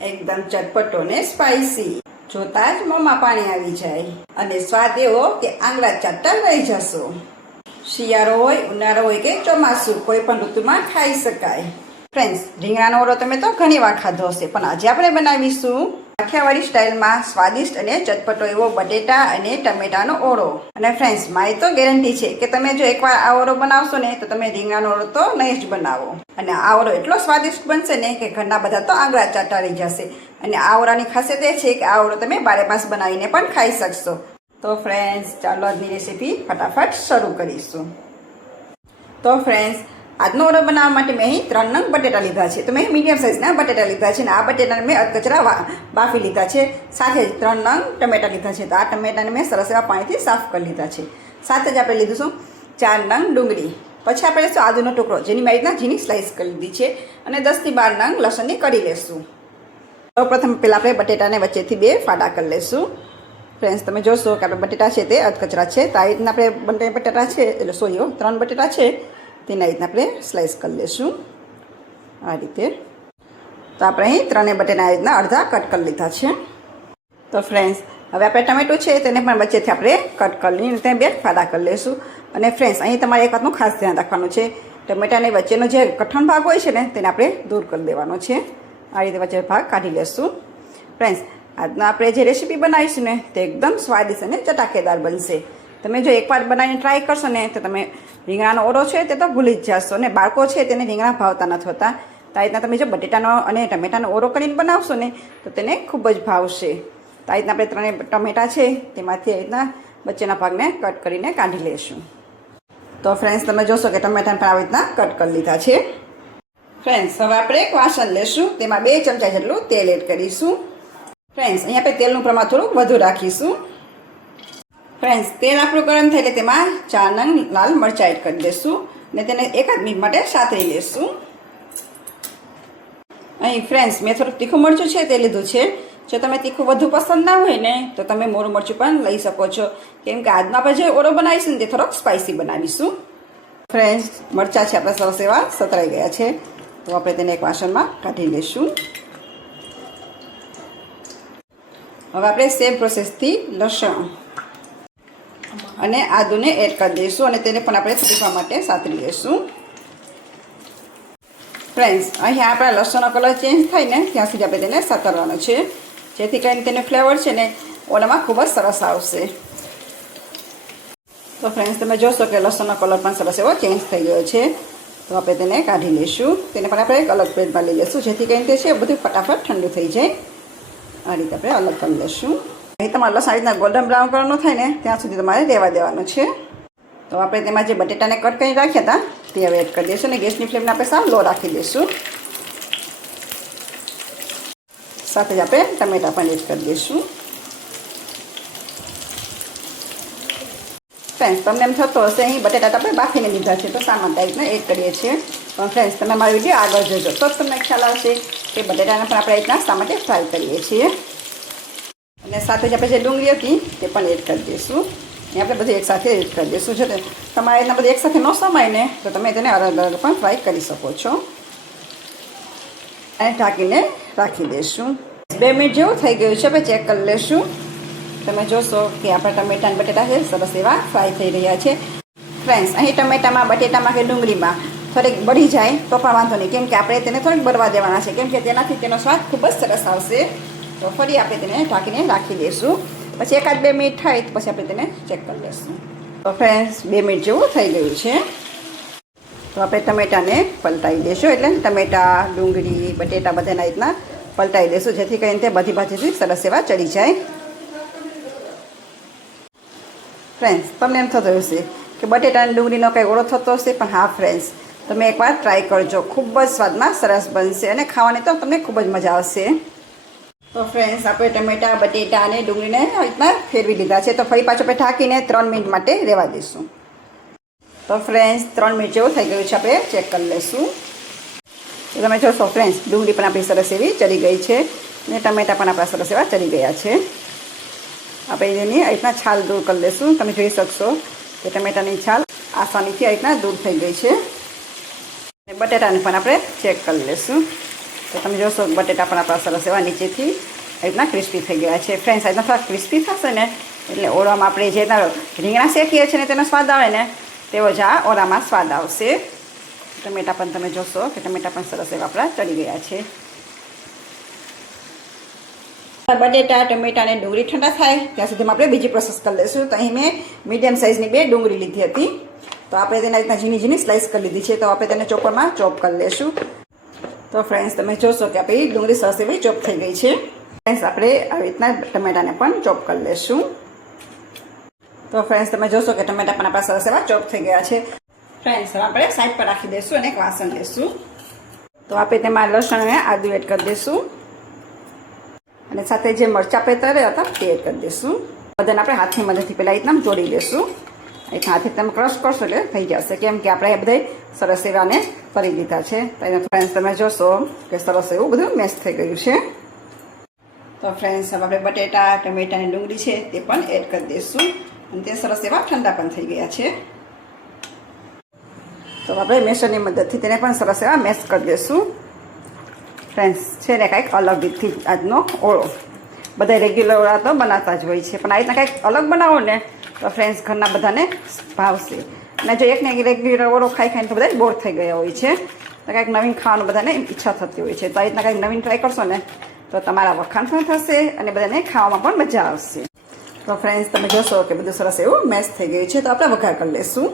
એકદમ ચટપટો ને સ્પાઈસી, જોતા જ મોંમાં પાણી આવી જાય અને સ્વાદ એવો કે આંગળા ચાટતા રહી જશો. શિયાળો હોય, ઉનાળો હોય કે ચોમાસું, કોઈ પણ ઋતુમાં ખાઈ શકાય. ફ્રેન્ડ્સ, રીંગણાનો ઓળો તમે તો ઘણી વાર ખાધો હશે, પણ આજે આપણે બનાવીશું કાઠિયાવાડી સ્ટાઇલમાં સ્વાદિષ્ટ અને ચટપટો એવો બટેટા અને ટમેટાનો ઓળો. અને ફ્રેન્ડ્સ, મારી તો ગેરંટી છે કે તમે જો એકવાર આ ઓળો બનાવશો ને તો તમે રીંગણાનો ઓળો તો નહીં જ બનાવો. અને આ ઓળો એટલો સ્વાદિષ્ટ બનશે ને કે ઘરના બધા તો આંગળા ચાટતા રહી જશે. અને આ ઓળાની ખાસિયત એ છે કે આ ઓળો તમે બારે માસ બનાવીને પણ ખાઈ શકશો. તો ફ્રેન્ડ્સ, ચાલો આજની રેસીપી ફટાફટ શરૂ કરીશું. તો ફ્રેન્ડ્સ, આજનો ઓળો બનાવવા માટે મેં અહીં 3 નંગ બટેટા લીધા છે. તો મેં મીડિયમ સાઇઝના બટેટા લીધા છે અને આ બટેટાને મેં અધકચરા બાફી લીધા છે. સાથે જ 3 નંગ ટમેટા લીધા છે. તો આ ટમેટાને મેં સરસ એવા પાણીથી સાફ કરી લીધા છે. સાથે જ આપણે લીધું 4 નંગ ડુંગળી. પછી આપણે લેશું આદુનો ટુકડો, જેની મેં રીતના ઝીણી સ્લાઇસ કરી લીધી છે. અને 10 થી 12 નંગ લસણની કરી લેશું. સૌપ્રથમ પહેલાં આપણે બટેટાને વચ્ચેથી 2 ફાડા કરી લેશું. ફ્રેન્ડ્સ, તમે જોશો કે આપણે બટેટા છે તે અધકચરા છે. તો આ રીતના આપણે બંને બટેટા છે, એટલે 3 બટેટા છે તેના રીતના આપણે સ્લાઇસ કરી લઈશું આ રીતે. તો આપણે અહીં 3 બટેટા રીતના અડધા કટ કરી લીધા છે. તો ફ્રેન્ડ્સ, હવે આપણે ટમેટું છે તેને પણ વચ્ચેથી આપણે કટ કરી લઈને ત્યાં 2 ફાડા કરી લઈશું. અને ફ્રેન્ડ્સ, અહીં તમારે એક વાતનું ખાસ ધ્યાન રાખવાનું છે, ટમેટાની વચ્ચેનો જે કઠણ ભાગ હોય છે ને તેને આપણે દૂર કરી દેવાનો છે. આ રીતે વચ્ચે ભાગ કાઢી લેશું. ફ્રેન્ડ્સ, આજના આપણે જે રેસીપી બનાવીશું ને તે એકદમ સ્વાદિષ્ટ અને ચટાકેદાર બનશે. તમે જો એકવાર બનાવીને ટ્રાય કરશો ને તો તમે રીંગણાનો ઓળો છે તે તો ભૂલી જ જશો. અને બાળકો છે તેને રીંગણા ભાવતા નથી હોતા. તો આ રીતના તમે જો બટેટાનો અને ટમેટાનો ઓળો કરીને બનાવશો ને તો તેને ખૂબ જ ભાવશે. તો આ રીતના આપણે 3 ટમેટા છે તેમાંથી આ રીતના વચ્ચેના ભાગને કટ કરીને કાઢી લઈશું. તો ફ્રેન્ડ્સ, તમે જોશો કે ટમેટાને પણ આવી રીતના કટ કરી લીધા છે. ફ્રેન્ડ્સ, હવે આપણે એક વાસણ લેશું, તેમાં 2 ચમચા જેટલું તેલ એડ કરીશું. ફ્રેન્ડ્સ, અહીંયા આપણે તેલનું પ્રમાણ થોડુંક વધુ રાખીશું. ફ્રેન્ડ્સ, તેલ આપણું ગરમ થાય એટલે તેમાં 4 નંગ લાલ મરચાં એડ કરી દઈશું અને તેને 1 મિનિટ માટે સાતરી લઈશું. અહીં ફ્રેન્ડ્સ, મેં થોડુંક તીખું મરચું છે તે લીધું છે. જો તમે તીખું વધુ પસંદ ના હોય ને તો તમે મોરું મરચું પણ લઈ શકો છો, કેમ કે આજનો આપણે જે ઓળો બનાવીશું ને તે થોડોક સ્પાઇસી બનાવીશું. ફ્રેન્ડ્સ, મરચાં છે આપણા સરસ એવા સતરાઈ ગયા છે. તો આપણે તેને એક વાસણમાં કાઢી લઈશું. હવે આપણે સેમ પ્રોસેસથી લસણ અને આદુને એડ કરી દઈશું અને તેને પણ આપણે શીખવા માટે સાતરી લઈશું. ફ્રેન્ડ્સ, અહીંયા આપણા લસણનો કલર ચેન્જ થાય ને ત્યાં સુધી આપણે તેને સાતરવાનો છે, જેથી કરીને તેનું ફ્લેવર છે ને ઓલામાં ખૂબ જ સરસ આવશે. તો ફ્રેન્ડ્સ, તમે જોશો કે લસણનો કલર પણ સરસ એવો ચેન્જ થઈ ગયો છે. તો આપણે તેને કાઢી લઈશું. તેને પણ આપણે એક અલગ પ્લેટમાં લઈ લઈશું, જેથી કરીને તે છે બધું ફટાફટ ઠંડુ થઈ જાય. આ રીતે આપણે અલગ કરી લઈશું. અહીં તમારે લસણ રીતના ગોલ્ડન બ્રાઉન કલરનું થાય ને ત્યાં સુધી તમારે રહેવા દેવાનું છે. તો આપણે તેમાં જે બટેટાને કટ કરી રાખ્યા હતા તે હવે એડ કરી દઈશું અને ગેસની ફ્લેમને આપણે સાવ લો રાખી દઈશું. સાથે જ આપણે ટમેટા પણ એડ કરી દઈશું. ફ્રેન્ડ્સ, તમને એમ થતો હશે અહીં બટેટા આપણે બાફીને લીધા છે તો શા માટે રીતના એડ કરીએ છીએ. પણ ફ્રેન્ડ્સ, તમે મારો વિડીયો આગળ જોજો તો જ તમને ખ્યાલ આવશે કે બટેટાને પણ આપણે રીતના શા માટે ફ્રાય કરીએ છીએ. અને સાથે જ આપણે જે ડુંગળી હતી તે પણ એડ કરી દઈશું. એ આપણે બધું એકસાથે એડ કરી દઈશું. જો તમારે એના બધું એકસાથે ન સમાય ને તો તમે તેને અલગ અલગ પણ ફ્રાય કરી શકો છો. અને ઢાંકીને રાખી દઈશું. 2 મિનિટ જેવું થઈ ગયું છે, આપણે ચેક કરી લઈશું. તમે જોશો કે આપણા ટમેટા અને બટેટા છે સરસ એવા ફ્રાય થઈ રહ્યા છે. ફ્રેન્ડ્સ, અહીં ટમેટામાં, બટેટામાં કે ડુંગળીમાં થોડીક બળી જાય તો પણ વાંધો નહીં, કેમ કે આપણે તેને થોડીક બળવા દેવાના છે, કેમ કે તેનાથી તેનો સ્વાદ ખૂબ જ સરસ આવશે. તો ફરી આપણે તેને ઢાંકીને રાખી દઈશું. પછી 1-2 મિનિટ થાય તો પછી આપણે તેને ચેક કરી લઈશું. તો ફ્રેન્ડ્સ, 2 મિનિટ જેવું થઈ ગયું છે. તો આપણે ટમેટાને પલટાવી દઈશું, એટલે ટમેટા, ડુંગળી, બટેટા બધાના રીતના પલટાવી દઈશું, જેથી કરીને તે બધી બાજુથી સરસ એવા ચડી જાય. ફ્રેન્ડ્સ, તમને એમ થતું હશે કે બટેટા અને ડુંગળીનો કંઈ ઓળો થતો હશે, પણ હા ફ્રેન્ડ્સ, તમે એકવાર ટ્રાય કરજો. ખૂબ જ સ્વાદમાં સરસ બનશે અને ખાવાની તો તમને ખૂબ જ મજા આવશે. તો ફ્રેન્ડ્સ, આપણે ટમેટા, બટેટા અને ડુંગળીને આ રીતના ફેરવી લીધા છે. તો ફરી પાછું આપણે ઢાંકીને 3 મિનિટ માટે રહેવા દઈશું. તો ફ્રેન્ડ્સ, 3 મિનિટ જેવું થઈ ગયું છે, આપણે ચેક કરી લઈશું. તો તમે જોશો ફ્રેન્ડ્સ, ડુંગળી પણ આપણી સરસ એવી ચડી ગઈ છે અને ટમેટા પણ આપણા સરસ એવા ચડી ગયા છે. આપણે એની આ રીતના છાલ દૂર કરી લઈશું. તમે જોઈ શકશો કે ટમેટાની છાલ આસાનીથી આ રીતના દૂર થઈ ગઈ છે. અને બટેટાને પણ આપણે ચેક કરી લઈશું. તો તો તમે જોશો બટેટા પણ આપણા સરસ એવા નીચેથી એ રીતના ક્રિસ્પી થઈ ગયા છે. ફ્રેન્ડ્સ આ રીતના થોડા ક્રિસ્પી થશે ને એટલે ઓળામાં આપણે જે રીંગણા શેકીએ છીએ ને તેનો સ્વાદ આવે ને તેવો જ આ ઓળામાં સ્વાદ આવશે. ટમેટા પણ તમે જોશો કે ટમેટા પણ સરસ એવા આપણા ચડી ગયા છે. બટેટા ટમેટા અને ડુંગળી ઠંડા થાય ત્યાં સુધીમાં આપણે બીજી પ્રોસેસ કરી લઈશું. તો અહીં મેં મીડિયમ સાઇઝની 2 ડુંગળી લીધી હતી. તો આપણે તેના રીતના ઝીણી ઝીણી સ્લાઇસ કરી લીધી છે. તો આપણે તેને ચોપરમાં ચોપ કરી લઈશું. તો ફ્રેન્ડ્સ તમે જોશો કે આપણી ડુંગળી સરસ એવી ચોપ થઈ ગઈ છે. ફ્રેન્ડ્સ આપણે આવી રીતના ટમેટાને પણ ચોપ કરી લઈશું. તો ફ્રેન્ડ્સ તમે જોશો કે ટમેટા પણ આપણા સરસ એવા ચોપ થઈ ગયા છે. ફ્રેન્ડ્સ હવે આપણે સાઈડ પર રાખી દઈશું અને એક વાસણ લઈશું. તો આપણે તેમાં લસણ અને આદુ એડ કરી દઈશું અને સાથે જે મરચાં આપણે તળ્યા હતા તે એડ કરી દઈશું. બધાને આપણે હાથની મદદથી પહેલાં રીતના જોડી દઈશું. રીતના હાથથી તમે ક્રશ કરશો એટલે થઈ જશે, કેમ કે આપણે એ બધા સરસ એવાને કરી દીધા છે. તો ફ્રેન્ડ્સ તમે જોશો કે સરસ એવું બધું મેશ થઈ ગયું છે. તો ફ્રેન્ડ્સ હવે આપણે બટેટા ટમેટા અને ડુંગળી છે તે પણ એડ કરી દઈશું અને તે સરસ એવા ઠંડા પણ થઈ ગયા છે. તો આપણે મેસરની મદદથી તેને પણ સરસ એવા મેશ કરી દઈશું. ફ્રેન્ડ્સ છે ને કંઈક અલગ રીતથી આજનો ઓળો, બધા રેગ્યુલર ઓળા તો બનાવતા જ હોય છે, પણ આ રીતના કંઈક અલગ બનાવો ને તો ફ્રેન્ડ્સ ઘરના બધાને ભાવશે. અને જો એકને એક રેગ્યુલર ઓળો ખાઈ ખાઈને તો બધા બોર થઈ ગયા હોય છે, તો કંઈક નવીન ખાવાનું બધાને ઈચ્છા થતી હોય છે. તો આ રીતના કંઈક નવીન ટ્રાય કરશો ને તો તમારા વખાણ પણ થશે અને બધાને ખાવામાં પણ મજા આવશે. તો ફ્રેન્ડ્સ તમે જોશો કે બધું સરસ એવું મેશ થઈ ગયું છે. તો આપણે વઘાર કરી લઈશું.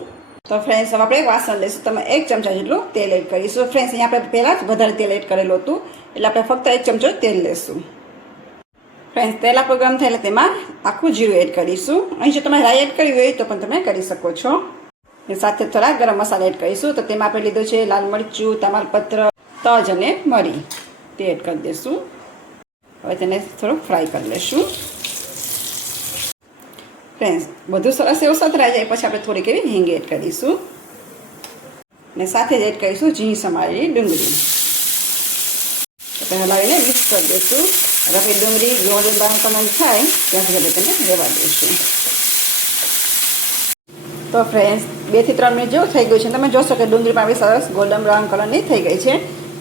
તો ફ્રેન્ડ્સ હવે આપણે વાસણ લઈશું. તમે 1 ચમચા જેટલું તેલ એડ કરીશું. ફ્રેન્ડ્સ અહીંયા આપણે પહેલાં જ વધારે તેલ એડ કરેલું હતું એટલે આપણે ફક્ત 1 ચમચો તેલ લઈશું. ફ્રેન્ડ્સ તેલ આપણું ગરમ થાય એટલે તેમાં આખું જીરું એડ કરીશું. અહીં જો તમે રાઈ એડ કરી હોય તો પણ તમે કરી શકો છો. સાથે થોડા ગરમ મસાલા એડ કરીશું. તો તેમાં આપણે લીધું છે લાલ મરચું, તમાલપત્ર, તજ અને મરી, તે એડ કરી દઈશું. હવે તેને થોડુંક ફ્રાય કરી લઈશું. ફ્રેન્ડ્સ બધું સરસ એવું સતરાઈ જાય પછી આપણે થોડીક એવી હિંગ એડ કરીશું અને સાથે જ એડ કરીશું ઝીણી સમારેલી ડુંગળી. આપણે હલાવીને મિક્સ કરી દઈશું. હવે આપણી ડુંગળી ગોલ્ડન બ્રાઉન કલર થાય ત્યાં સુધી આપણે તેને રહેવા દઈશું. તો ફ્રેન્ડ્સ 2 થી 3 મિનિટ જેવું થઈ ગયું છે. તમે જોશો કે ડુંગળી પણ આપણી સરસ ગોલ્ડન બ્રાઉન કલરની થઈ ગઈ છે.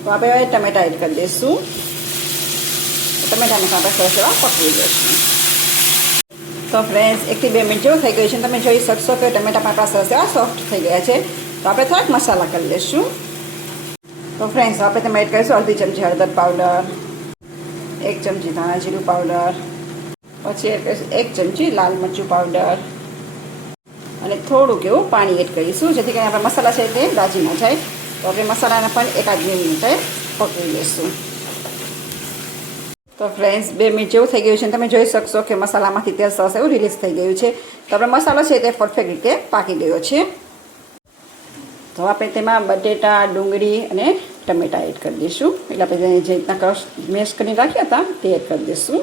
તો આપણે હવે ટમેટા એડ કરી દઈશું. ટમેટાને આપણે સરસ એવા પકવી દઈશું. તો ફ્રેન્ડ્સ 1 થી 2 મિનિટ જેવું થઈ ગયું છે. તમે જોઈ શકશો કે ટમેટા આપણા સરસ એવા સોફ્ટ થઈ ગયા છે. તો આપણે થોડાક મસાલા કરી લઈશું. તો ફ્રેન્ડ્સ આપણે તેમાં એડ કરીશું અડધી ચમચી હળદર પાવડર, 1 ચમચી ધાણા જીરું પાવડર, પછી એડ કરીશું 1 ચમચી લાલ મરચું પાવડર અને થોડુંક એવું પાણી એડ કરીશું જેથી કરીને આપણા મસાલા છે તે દાજી ન જાય. તો આપણે મસાલાને પણ 1-2 મિનિટે પકવી લઈશું. તો ફ્રેન્ડ્સ 2 મિનિટ જેવું થઈ ગયું છે. તમે જોઈ શકશો કે મસાલામાંથી તેલ સરસ એવું રિલીઝ થઈ ગયું છે. તો આપણે મસાલો છે તે પરફેક્ટ રીતે પાકી ગયો છે. તો આપણે તેમાં બટેટા, ડુંગળી અને ટમેટા એડ કરી દઈશું. એટલે આપણે જે રીતના ક્રશ મેશ કરીને રાખ્યા હતા તે એડ કરી દઈશું.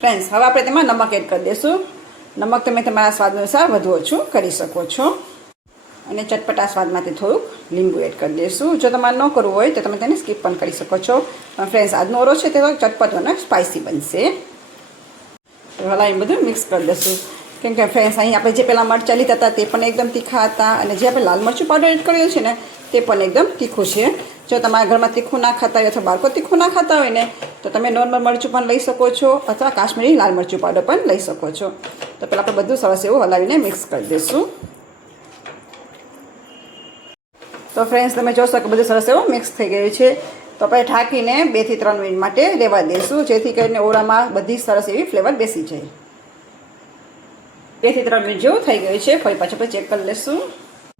ફ્રેન્ડ્સ હવે આપણે તેમાં નમક એડ કરી દઈશું. નમક તમે તમારા સ્વાદ અનુસાર વધુ ઓછું કરી શકો છો. અને ચટપટા સ્વાદ માટે થોડુંક લીંબુ એડ કરી દઈશું. જો તમારે ન કરવું હોય તો તમે તેને સ્કીપ પણ કરી શકો છો. પણ ફ્રેન્ડ્સ આજનો ઓળો છે તે ચટપટો અને સ્પાઇસી બનશે. હલાવીને બધું મિક્સ કરી દઈશું. કેમ કે ફ્રેન્ડ્સ અહીં આપણે જે પહેલાં મરચાં લીધા હતા તે પણ એકદમ તીખા હતા અને જે આપણે લાલ મરચું પાવડર એડ કર્યું છે ને તે પણ એકદમ તીખું છે. જો તમારા ઘરમાં તીખું ના ખાતા હોય અથવા બાળકો તીખું ના ખાતા હોય ને તો તમે નોર્મલ મરચું પણ લઈ શકો છો અથવા કાશ્મીરી લાલ મરચું પાવડર પણ લઈ શકો છો. તો પહેલાં આપણે બધું સરસ એવું હલાવીને મિક્સ કરી દઈશું. તો ફ્રેન્ડ્સ તમે જોશો કે બધું સરસ એવું મિક્સ થઈ ગયું છે. તો આપણે ઢાંકીને 2 થી 3 મિનિટ માટે રહેવા દઈશું જેથી કરીને ઓળામાં બધી સરસ એવી ફ્લેવર બેસી જાય. 2 થી 3 મિનિટ જેવું થઈ ગયું છે. ફરી પાછું આપણે ચેક કરી લઈશું.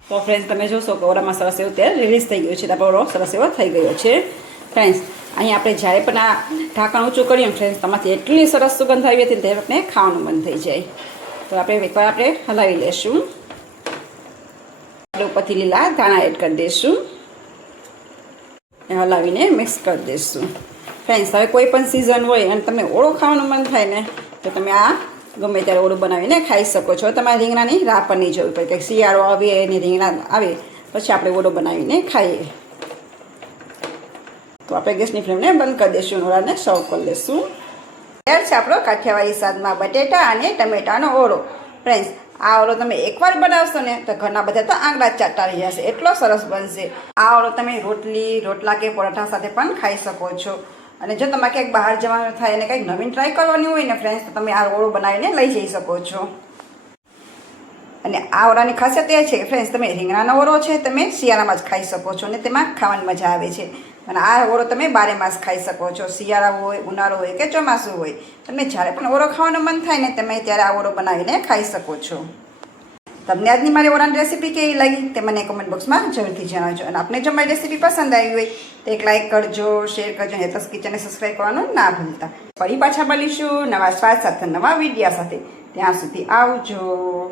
તો ફ્રેન્ડ્સ તમે જોશો કે ઓળામાં સરસ એવું તેલ રિલીઝ થઈ ગયું છે. તો આપણો ઓળો સરસ એવો થઈ ગયો છે. ફ્રેન્ડ્સ અહીં આપણે જ્યારે પણ આ ઢાંકણ ઊંચું કરીએ ફ્રેન્ડ્સ તમારાથી એટલી સરસ સુગંધ આવી હતી ત્યારે આપણે ખાવાનું મન થઈ જાય. તો આપણે એકવાર આપણે હલાવી લઈશું. ઉપરથી લીલા ધાણા એડ કરી દઈશું. હલાવીને મિક્સ કરી દઈશું. ફ્રેન્ડ્સ હવે કોઈ પણ સિઝન હોય અને તમને ઓળો ખાવાનું મન થાય ને તો તમે આ ગમે ત્યારે ઓળું બનાવીને ખાઈ શકો છો. તમારે રીંગણાની રાહ પણ નહીં જોવી પડે કે શિયાળો આવે અને રીંગણા આવે પછી આપણે ઓળો બનાવીને ખાઈએ. તો આપણે ગેસની ફ્લેમને બંધ કરી દઈશું. ઓળાને સર્વ કરી લઈશું. તૈયાર છે આપણો કાઠિયાવાડી સ્વાદમાં બટેટા અને ટમેટાનો ઓળો. ફ્રેન્ડ્સ આ ઓળો તમે એકવાર બનાવશો ને તો ઘરના બધા તો આંગળા જ ચાટતા રહી જશે, એટલો સરસ બનશે. આ ઓળો તમે રોટલી, રોટલા કે પરોઠા સાથે પણ ખાઈ શકો છો. અને જો તમારે ક્યાંક બહાર જવાનું થાય અને કંઈક નવીન ટ્રાય કરવાની હોય ને ફ્રેન્ડ્સ, તો તમે આ ઓળો બનાવીને લઈ જઈ શકો છો. અને આ ઓળાની ખાસિયત એ છે કે ફ્રેન્ડ્સ, તમે રીંગણાનો ઓળો છે તમે શિયાળામાં જ ખાઈ શકો છો અને તેમાં ખાવાની મજા આવે છે. અને આ ઓળો તમે 12 માસ ખાઈ શકો છો, શિયાળા હોય, ઉનાળો હોય કે ચોમાસું હોય. તમને જ્યારે પણ ઓળો ખાવાનું મન થાય ને તમે ત્યારે આ ઓળો બનાવીને ખાઈ શકો છો. તમને આજની મારી ઓળાની રેસીપી કેવી લાગી તે મને કમેન્ટ બોક્સમાં જરૂરથી જણાવજો. અને આપને જો મારી રેસીપી પસંદ આવી હોય તો એક લાઇક કરજો, શેર કરજો અને હેતલ્સ કિચનને સબસ્ક્રાઈબ કરવાનું ના ભૂલતા. ફરી પાછા મળીશું નવા સ્વાદ સાથે, નવા વિડીયો સાથે. ત્યાં સુધી આવજો.